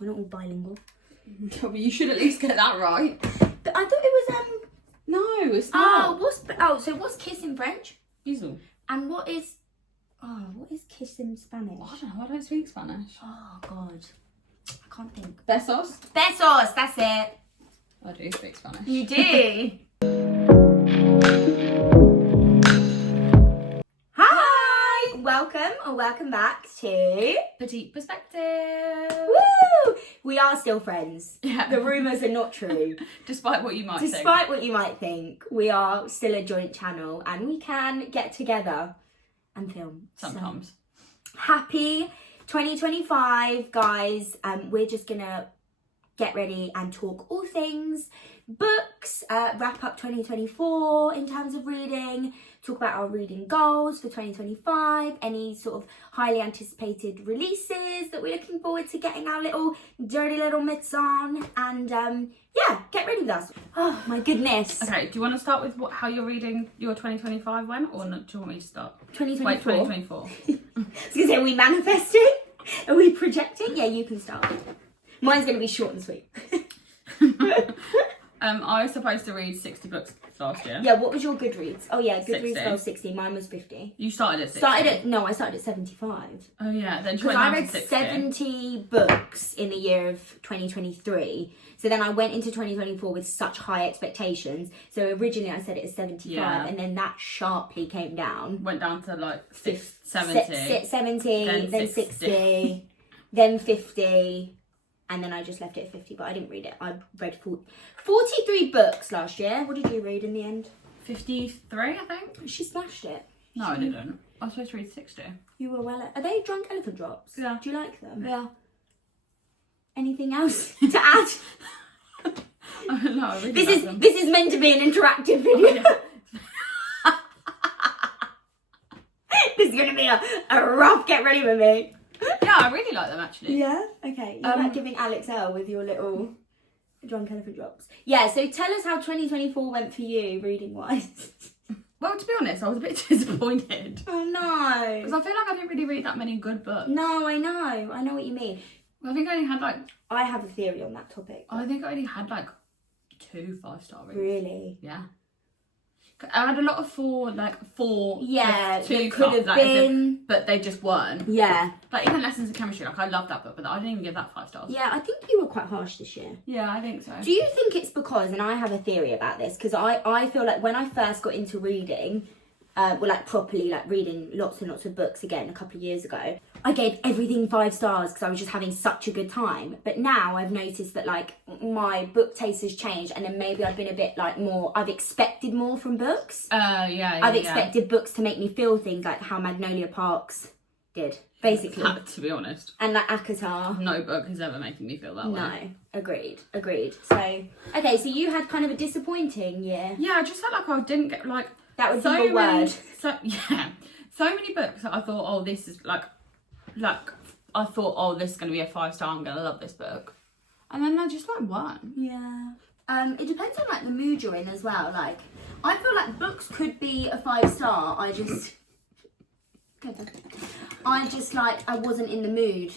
We're not all bilingual. You should at least get that right. But I thought it was No, it's not. so what's kiss in French? Bisous. And what is kiss in Spanish? I don't know. I don't speak Spanish. Oh God, I can't think. Besos. Besos, that's it. I do speak Spanish. You do. Hi, welcome back to Petite Perspective. Woo! We are still friends. Yeah. The rumours are not true. Despite what you might think. Despite what you might think, we are still a joint channel and we can get together and film. Sometimes. So, happy 2025, guys. We're just gonna get ready and talk all things books, wrap up 2024 in terms of reading, talk about our reading goals for 2025, any sort of highly anticipated releases that we're looking forward to getting our dirty little mitts on, and yeah, get ready with us. Oh my goodness. Okay, do you want to start with how you're reading your 2025 went, or not, do you want me to start? 2024. Wait, 2024. I was gonna say, are we manifesting? Are we projecting? Yeah, you can start. Mine's gonna be short and sweet. I was supposed to read 60 books last year. Yeah, what was your Goodreads? Oh yeah, Goodreads 60. goal 60. Mine was 50. You started at 60. I started at 75. Oh yeah, then you Because went I down to read 60. 70 books in the year of 2023. So then I went into 2024 with such high expectations. So originally I said it as 75, Yeah. and then that sharply came down. Went down to like 70. 70, then 60. 60, then 50. And then I just left it at 50, but I didn't read it. I read 43 books last year. What did you read in the end? 53, I think. She smashed it. No, I didn't. I was supposed to read 60. You were well... Are they drunk elephant drops? Yeah. Do you like them? Yeah. Anything else to add? No, I really like them. This is meant to be an interactive video. This is going to be a rough get ready with me. Yeah, I really like them actually. Yeah? Okay. You're like giving Alex L with your little drunk elephant drops. Yeah, so tell us how 2024 went for you, reading-wise. Well, to be honest, I was a bit disappointed. Oh, no. Because I feel like I didn't really read that many good books. No, I know. I know what you mean. I think I only had like... I have a theory on that topic. I think I only had like 2 5-star reads. Really? Yeah. I had a lot of 4. Yeah, to 2 it could have like, been. but they just weren't. Yeah. Like even Lessons in Chemistry, like I love that book, but I didn't even give that 5 stars. Yeah, I think you were quite harsh this year. Yeah, I think so. Do you think it's because, and I have a theory about this, because I feel like when I first got into reading, properly reading lots and lots of books again a couple of years ago, I gave everything 5 stars because I was just having such a good time. But now I've noticed that my book taste has changed, and then maybe I've been a bit more, I've expected more from books. Yeah. I've expected books to make me feel things like how Magnolia Parks did, basically. To be honest. And ACOTAR. No book is ever making me feel that way. No, agreed. So, okay, so you had kind of a disappointing year. Yeah, I just felt like I didn't get That would be your word. So many books that I thought, oh, this is I thought, oh, this is going to be a 5-star, I'm going to love this book. And then I just weren't. Yeah. It depends on the mood you're in as well. I feel like books could be a 5-star. I wasn't in the mood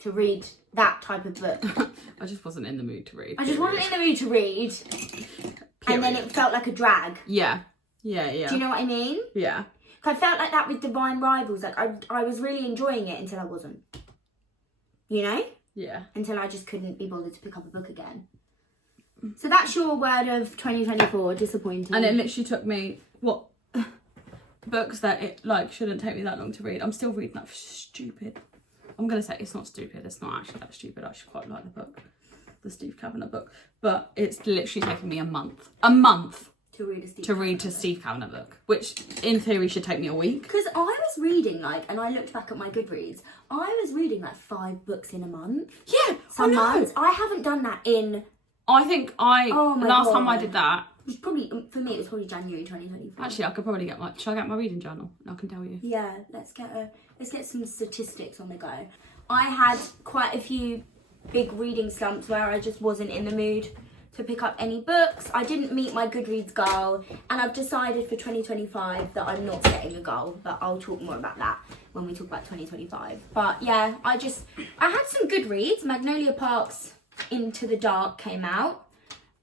to read that type of book. I just wasn't in the mood to read. I just wasn't in the mood to read. And then it felt like a drag. Yeah. Do you know what I mean? Yeah. I felt like that with Divine Rivals. I was really enjoying it until I wasn't. You know? Yeah. Until I just couldn't be bothered to pick up a book again. So that's your word of 2024, disappointing. And it literally took me, books that it shouldn't take me that long to read. I'm still reading that stupid. I'm going to say it's not stupid. It's not actually that stupid. I actually quite like the book. The Steve Kavanagh book. But it's literally taken me a month. To read a Steve Kavanagh book, which in theory should take me a week. Because I was reading and I looked back at my Goodreads, I was reading 5 books in a month. Yeah, Some months. I haven't done that in... I think last time I did that... It was probably, for me, it was probably January 2024. Actually, I could probably shall I get my reading journal? And I can tell you. Yeah, let's get some statistics on the go. I had quite a few big reading slumps where I just wasn't in the mood to pick up any books. I didn't meet my Goodreads goal, and I've decided for 2025 that I'm not setting a goal, but I'll talk more about that when we talk about 2025. But yeah, I had some good reads. Magnolia Park's Into the Dark came out,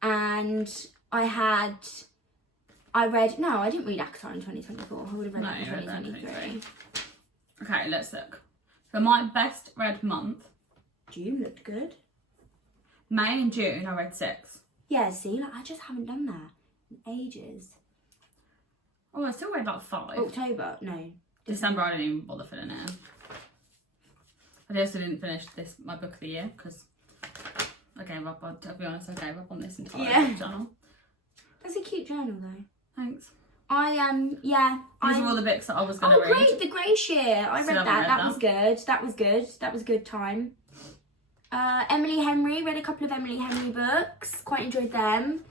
and I didn't read ACOTAR in 2024. I would have read that in 2023. Okay, let's look. So my best read month. June looked good. May and June, I read 6. Yeah, see, like I just haven't done that in ages. Oh, I still read like 5. October, no. December, I didn't even bother filling it in. I just didn't finish my book of the year because I gave up. To be honest, I gave up on this entire journal. That's a cute journal though. Thanks. These are all the books that I was going to read. Oh great, The Grey Shear. I read that. That was good. That was good. That was a good time. Emily Henry, read a couple of Emily Henry books. Quite enjoyed them.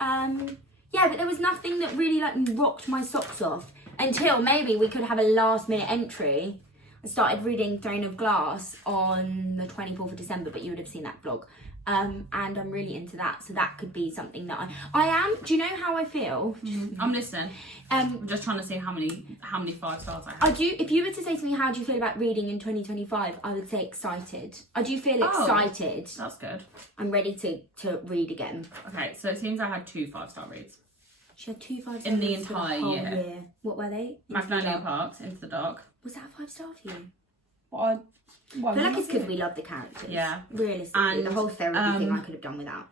Yeah, but there was nothing that really like rocked my socks off until maybe we could have a last minute entry. I started reading Throne of Glass on the 24th of December, but you would have seen that vlog. And I'm really into that, so that could be something that I am. Do you know how I feel? I'm listening. I'm just trying to see how many 5 stars I have. I do. If you were to say to me, how do you feel about reading in 2025? I would say excited. I do feel excited. That's good. I'm ready to read again. Okay, so it seems I had 2 5-star reads. She had 2 5-star in the reads for entire whole year. What were they? Magnolia Parks, Into the Dark. Was that a 5-star for you? Well, I feel like it's because we love the characters. Yeah. Realistically, and the whole therapy thing I could have done without.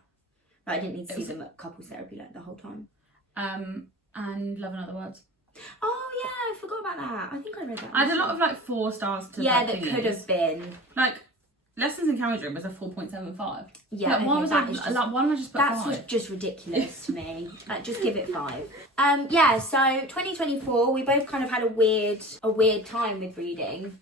Like, I didn't need to see them at couples therapy like the whole time. And Love and Other Words. Oh yeah, I forgot about that. I think I read that. I had a lot of like 4 stars to that could have been like Lessons in Chemistry was a 4.75. Yeah, like, why was I just, like, why did I just put 5? That's just ridiculous to me. Like, just give it 5. Yeah. So 2024, we both kind of had a weird time with reading.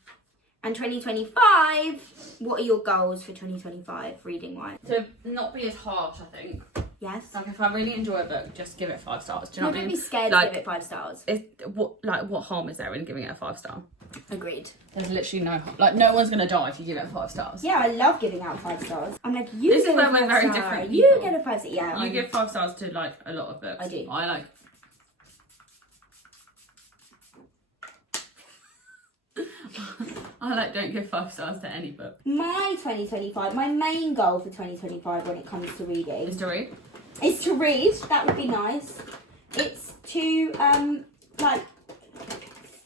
And 2025, what are your goals for 2025 reading wise? To not be as harsh, I think. Yes. Like, if I really enjoy a book, just give it 5 stars. Do you know what I mean? Don't be scared like, to give it 5 stars. What harm is there in giving it a 5-star? Agreed. There's literally no harm. Like, no one's gonna die if you give it 5 stars. Yeah, I love giving out 5 stars. I'm like, you. This is where we're very different. You get a 5 star. Yeah. I give 5 stars to like a lot of books. I do. I like. Don't give 5 stars to any book. My main goal for 2025 when it comes to reading Is to read. Is to read. That would be nice. It's to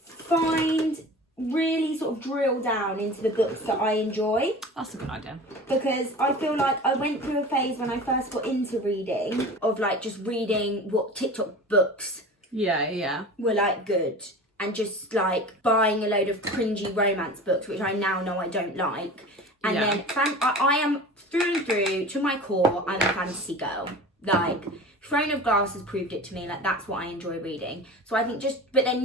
find, really sort of drill down into the books that I enjoy. That's a good idea. Because I feel like I went through a phase when I first got into reading of like just reading what TikTok books were like good. And just like buying a load of cringy romance books, which I now know I don't like. And then I am through and through, to my core, I'm a fantasy girl. Like, Throne of Glass has proved it to me. Like, that's what I enjoy reading. So I think but then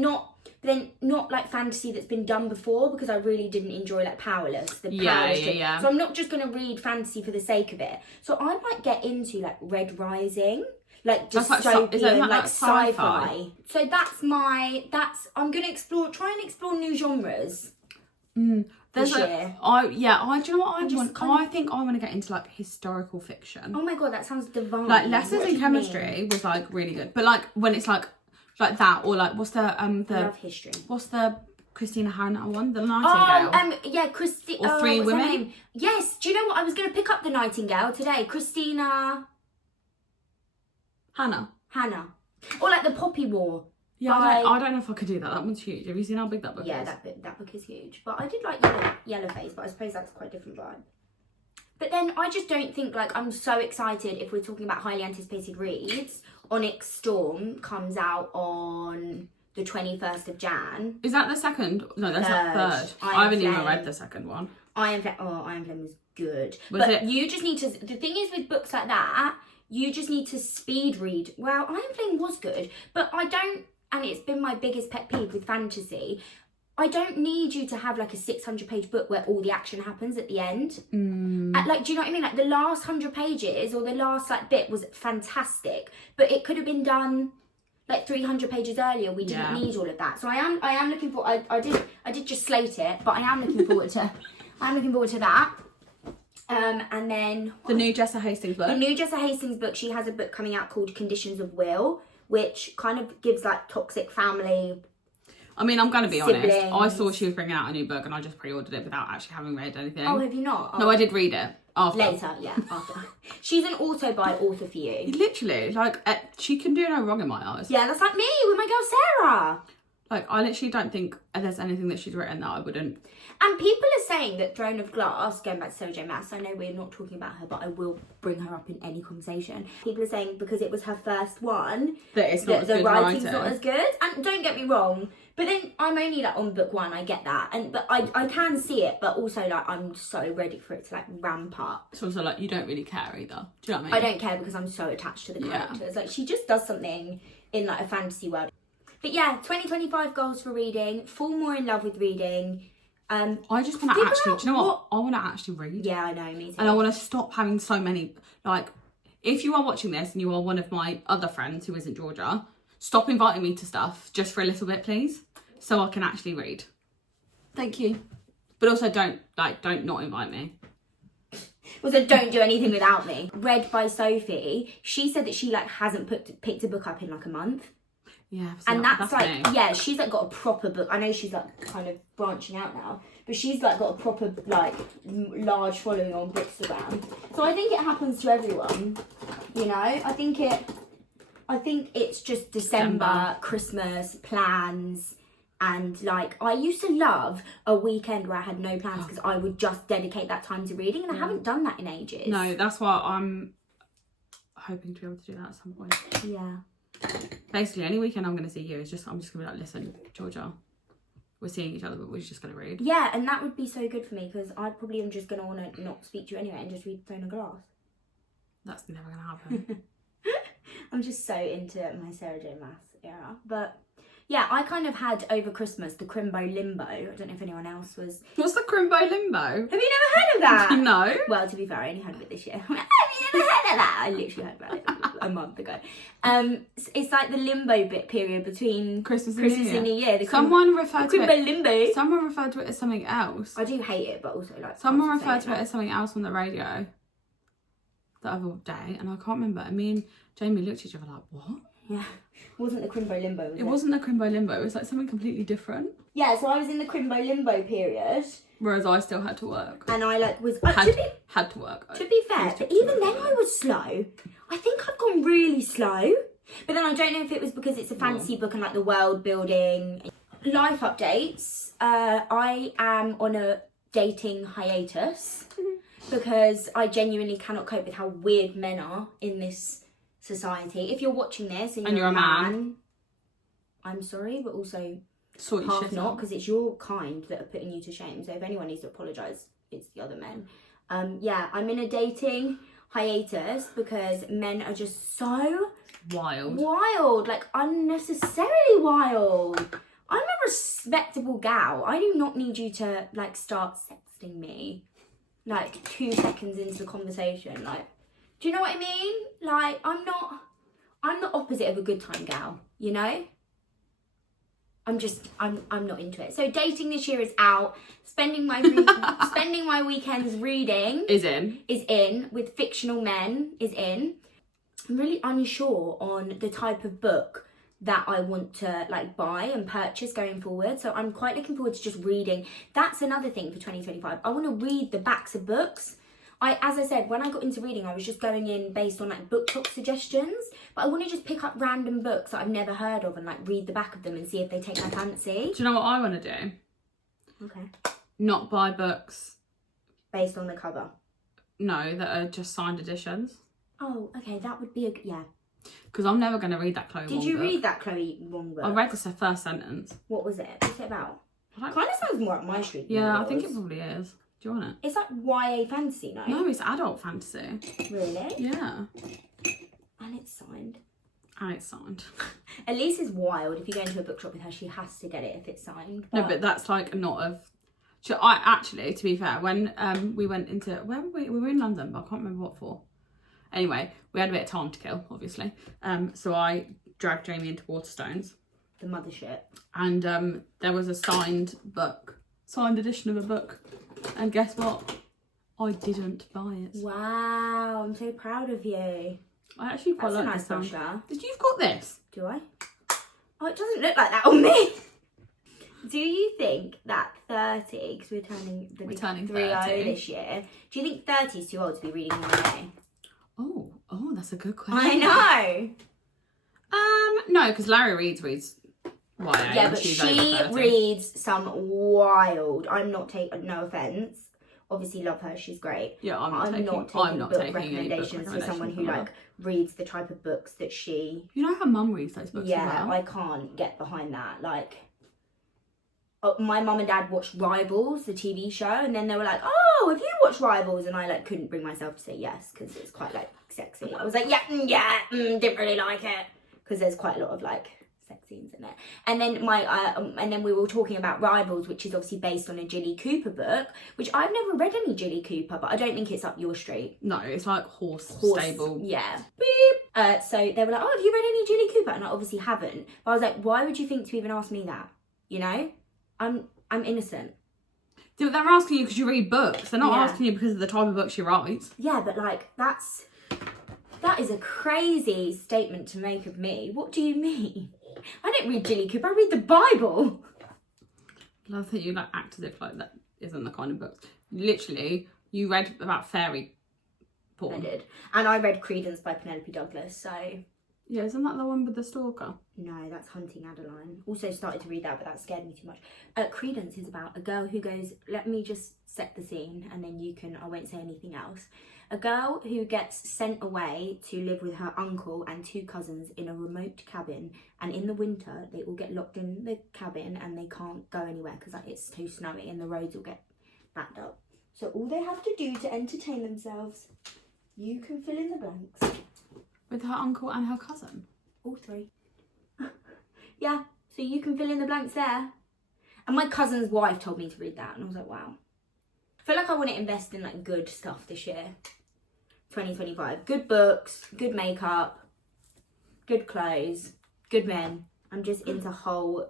not like fantasy that's been done before, because I really didn't enjoy like Powerless. So I'm not just going to read fantasy for the sake of it. So I might get into like Red Rising. Like dystopian, like sci-fi. So I'm gonna try and explore new genres. This year. Do you know what I want? I think I want to get into like historical fiction. Oh my god, that sounds divine. Like Lessons in Chemistry was like really good, but like when it's like that, or like what's the I love history. What's the Christina Hanna one? The Nightingale. Or 3 Women. Yes. Do you know what? I was gonna pick up The Nightingale today. Christina. Hannah. Or like The Poppy War. Yeah, I don't know if I could do that. That one's huge. Have you seen how big that book is? Yeah, that book is huge. But I did like Yellowface, but I suppose that's quite a different vibe. But then I just don't think, like, I'm so excited if we're talking about highly anticipated reads. Onyx Storm comes out on the 21st of Jan. Is that the second? No, that's not third. I haven't even read the second one. Iron Flame was good. You just need to... The thing is with books like that... You just need to speed read. Well, Iron Flame was good, but I don't, and it's been my biggest pet peeve with fantasy, I don't need you to have like a 600-page book where all the action happens at the end. Like, do you know what I mean? Like the last 100 pages or the last like bit was fantastic, but it could have been done like 300 pages earlier. We didn't need all of that. So I am looking for, I did just slate it, but I am looking forward to, that. And then... The new Jessa Hastings book. The new Jessa Hastings book, she has a book coming out called Conditions of Will, which kind of gives like toxic family I mean, I'm going to be honest. Siblings. I saw she was bringing out a new book and I just pre-ordered it without actually having read anything. Oh, have you not? Oh. No, I did read it after. Later, yeah, after. She's an auto-buy author for you. Literally, like, she can do no wrong in my eyes. Yeah, that's like me with my girl Sarah. Like, I literally don't think there's anything that she's written that I wouldn't. And people are saying that Throne of Glass, going back to Sarah J Maas, I know we're not talking about her, but I will bring her up in any conversation. People are saying because it was her first one, That it's not as good writing's writing. not as good. And don't get me wrong, but then I'm only like on book 1, I get that. But I can see it, but also like I'm so ready for it to like ramp up. It's also like, you don't really care either. Do you know what I mean? I don't care because I'm so attached to the characters. Like, she just does something in like a fantasy world. But yeah, 2025 goals for reading. Fall more in love with reading. I just want to actually, do you know what? I want to actually read. Yeah, I know, me too. And I want to stop having so many, like, if you are watching this and you are one of my other friends who isn't Georgia, stop inviting me to stuff just for a little bit, please, so I can actually read. Thank you. But also don't not invite me. Also, don't do anything without me. Read by Sophie. She said that she like hasn't picked a book up in like a month. Yeah, and that's like me. yeah, she's like got a proper book. I know she's like kind of branching out now, but she's like got a proper like large following on Bookstagram. So I think it happens to everyone, you know. I think it's just December. Christmas plans, and like I used to love a weekend where I had no plans because I would just dedicate that time to reading, and I haven't done that in ages. No, that's why I'm hoping to be able to do that at some point. Yeah. Basically, any weekend I'm going to see you is I'm just going to be like, listen, Georgia, we're seeing each other, but we're just going to read. Yeah, and that would be so good for me because I probably am just going to want to not speak to you anyway and just read Throne of Glass. That's never going to happen. I'm just so into my Sarah J Maas era. But yeah, I kind of had over Christmas the Crimbo Limbo. I don't know if anyone else was. What's the Crimbo Limbo? Have you never heard of that? No. Well, to be fair, I only heard of it this year. Have you never heard of that? I literally heard about it a month ago. It's like the limbo bit period between Christmas and New Year. Someone referred to Crimbo it. Limbo. Someone referred to it as something else. I do hate it, but also like. Someone referred to it as something else on the radio the other day, and I can't remember. And me and Jamie looked at each other like, what? Yeah. It wasn't the Crimbo Limbo, was it? It wasn't the Crimbo Limbo. It was like something completely different. Yeah, so I was in the Crimbo Limbo period. Whereas I still had to work. And I like was... had to work. To be fair, but even then I was slow. I think I've gone really slow. But then I don't know if it was because it's a fantasy book and like the world building. Life updates. I am on a dating hiatus because I genuinely cannot cope with how weird men are in this society. If you're watching this and you're a man, I'm sorry, but also sort your half shit not, out. because it's your kind that are putting you to shame. So if anyone needs to apologise, it's the other men. Yeah, I'm in a dating hiatus because men are just so wild, like unnecessarily wild. I'm a respectable gal. I do not need you to like start sexting me like 2 seconds into the conversation. Like, do you know what I mean? Like, I'm the opposite of a good time gal, you know? I'm not into it. So dating this year is out. Spending my weekends reading is in with fictional men is in. I'm really unsure on the type of book that I want to like buy and purchase going forward. So I'm quite looking forward to just reading. That's another thing for 2025. I want to read the backs of books. As I said, when I got into reading, I was just going in based on like book talk suggestions, but I want to just pick up random books that I've never heard of and like read the back of them and see if they take my fancy. Do you know what I want to do? Okay. Not buy books. Based on the cover? No, that are just signed editions. Oh, okay, that would be a, yeah. Because I'm never going to read that Chloe Wong Did you book. read that Chloe Wong book? I read the first sentence. What was it? What's it about? Kind of sounds more up my street. Yeah, I think it probably is. Do you want it? It's like YA fantasy, no? No, it's adult fantasy. Really? Yeah. And it's signed. Elise is wild. If you go into a bookshop with her, she has to get it if it's signed. No, but that's like not of... I actually, to be fair, when we went into... Where were we? We were in London, but I can't remember what for. Anyway, we had a bit of time to kill, obviously. So I dragged Jamie into Waterstones. The mothership. And there was a signed edition of a book. And guess what? I didn't buy it. Wow, I'm so proud of you. I actually quite like this sound. brochure. You've got this? Do I? Oh, it doesn't look like that on me. Do you think that 30, because we're turning 30 this year, do you think 30 is too old to be reading YA? Oh, that's a good question. I know. No, because Larry reads YA. Yeah, but she reads some wild. I'm not taking, no offense. Obviously, love her. She's great. Yeah, I'm not taking book recommendations for someone who like reads the type of books that she. You know, her mum reads those books. Yeah, as well. I can't get behind that. Like, my mum and dad watched Rivals, the TV show, and then they were like, "Oh, have you watched Rivals?" And I like couldn't bring myself to say yes because it's quite like sexy. I was like, didn't really like it because there's quite a lot of like sex scenes in it. And then and then we were talking about Rivals, which is obviously based on a Jilly Cooper book, which I've never read any Jilly Cooper, but I don't think it's up your street. No, it's like horse stable. Yeah. Beep. So they were like, "Oh, have you read any Jilly Cooper?" And I obviously haven't. But I was like, why would you think to even ask me that? You know, I'm innocent. They're asking you because you read books. They're not asking you because of the type of books you write. Yeah, but like that is a crazy statement to make of me. What do you mean? I don't read Jilly Cooper. I read the Bible. I love that you like act as if like that isn't the kind of books. Literally, you read about fairy porn. I did, and I read Credence by Penelope Douglas. So yeah, isn't that the one with the stalker? No, that's Hunting Adeline. Also started to read that, but that scared me too much. Credence is about a girl who goes. Let me just set the scene, and then I won't say anything else. A girl who gets sent away to live with her uncle and 2 cousins in a remote cabin, and in the winter they all get locked in the cabin and they can't go anywhere because it's too snowy and the roads will get backed up. So all they have to do to entertain themselves, you can fill in the blanks. With her uncle and her cousin? All 3. Yeah, so you can fill in the blanks there. And my cousin's wife told me to read that and I was like, wow. I feel like I want to invest in like good stuff this year. 2025. Good books, good makeup, good clothes, good men. I'm just into whole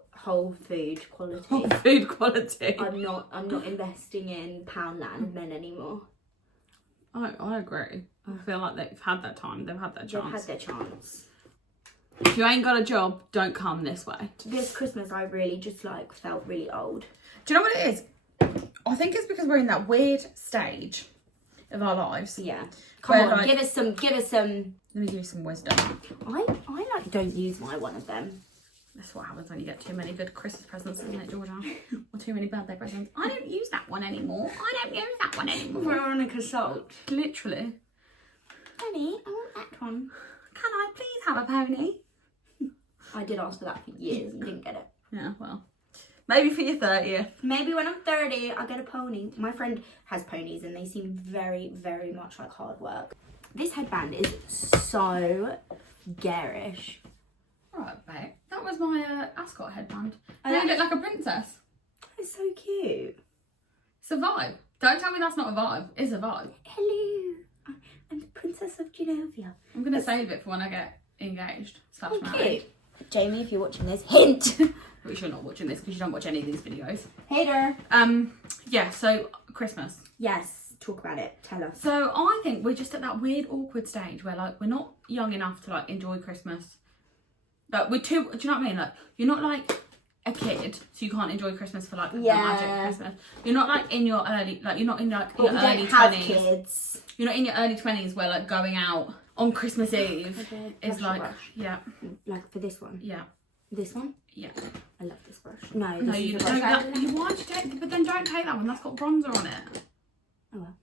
food quality. Whole food quality. I'm not investing in Poundland men anymore. I agree. I feel like they've had that time. They've had their chance. They've had their chance. If you ain't got a job, don't come this way. This Christmas I really just like felt really old. Do you know what it is? I think it's because we're in that weird stage of our lives. Yeah. Come on, like, give us some. Let me give you some wisdom. I like don't use my one of them. That's what happens when you get too many good Christmas presents, isn't it, Georgia? Or too many birthday presents. I don't use that one anymore. Veronica Salt. Literally. Honey, I want that one. Can I please have a pony? I did ask for that for years and didn't get it. Yeah, well, maybe for your 30th. Maybe when I'm 30, I'll get a pony. My friend has ponies and they seem very, very much like hard work. This headband is so garish. Alright, babe. That was my ascot headband. Oh, You look like a princess. It's so cute. It's a vibe. Don't tell me that's not a vibe. It's a vibe. Hello, I'm the Princess of Genovia. I'm going to save it for when I get engaged. / married. Jamie, if you're watching this, hint. Which you're not watching this because you don't watch any of these videos. Hater. Yeah, so Christmas. Yes, talk about it. Tell us. So I think we're just at that weird, awkward stage where like we're not young enough to like enjoy Christmas. Like we're too. Do you know what I mean? Like you're not like a kid, so you can't enjoy Christmas for like the magic of Christmas. You're not like in your early, like you're not in like your early 20s. Kids. You're not in your early 20s where like going out on Christmas Eve is like like for this one. Yeah. This one? Yeah. I love this brush. No, No, you don't. Why'd you take? But then don't take that one. That's got bronzer on it. Oh well.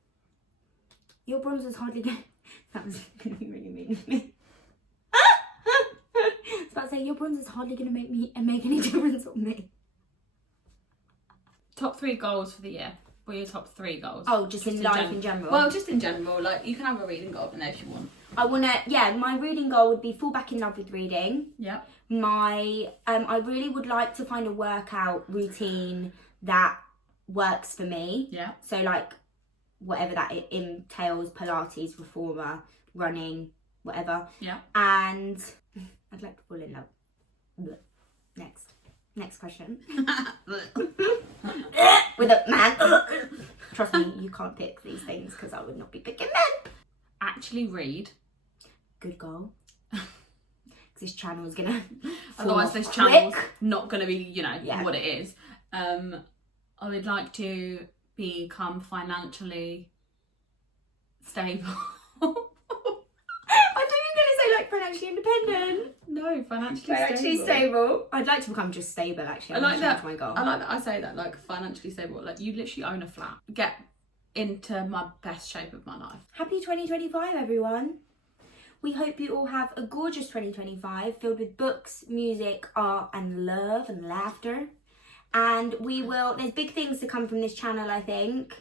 Your bronzer's hardly going. That was going to be really mean of me. I was about to say your bronzer's hardly going to make any difference on me. Top 3 goals for the year. What are your top 3 goals? Oh, just in life in general. Well, just in general. Like you can have a reading goal up in there if you want. I wanna. Yeah, my reading goal would be fall back in love with reading. Yeah. I really would like to find a workout routine that works for me. Yeah. So like, whatever that entails, Pilates, reformer, running, whatever. Yeah. And I'd like to fall in love. Blech. Next question. With a man. Trust me, you can't pick these things because I would not be picking men. Actually read. Good goal. This channel is gonna. Otherwise, this channel's not gonna be, what it is. I would like to become financially stable. I thought you were going to say like financially independent. No, Financially stable. I'd like to become just stable, actually. I like that. My goal. I like that I say that, like financially stable. Like you literally own a flat. Get into my best shape of my life. Happy 2025, everyone. We hope you all have a gorgeous 2025 filled with books, music, art, and love and laughter. And there's big things to come from this channel, I think.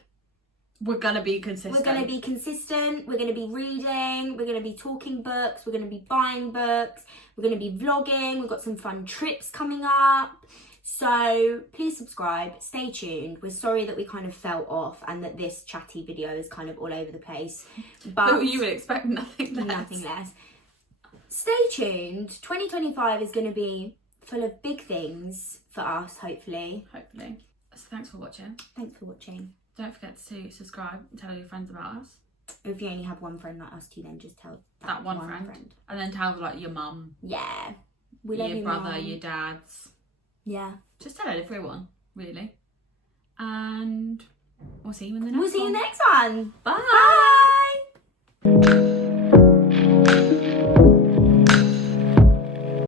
We're going to be consistent. We're going to be consistent. We're going to be reading. We're going to be talking books. We're going to be buying books. We're going to be vlogging. We've got some fun trips coming up. So please subscribe. Stay tuned. We're sorry that we kind of fell off and that this chatty video is kind of all over the place. But you would expect nothing less. Nothing less. Stay tuned. 2025 is going to be full of big things for us, hopefully. Hopefully. So thanks for watching. Thanks for watching. Don't forget to subscribe and tell all your friends about us. If you only have one friend like us two, then just tell that one friend. And then tell like your mum. Yeah. We love your brother, Mom. Your dads. Yeah. Just tell everyone, really. And we'll see you in the next one. We'll see you next one. Bye. Bye.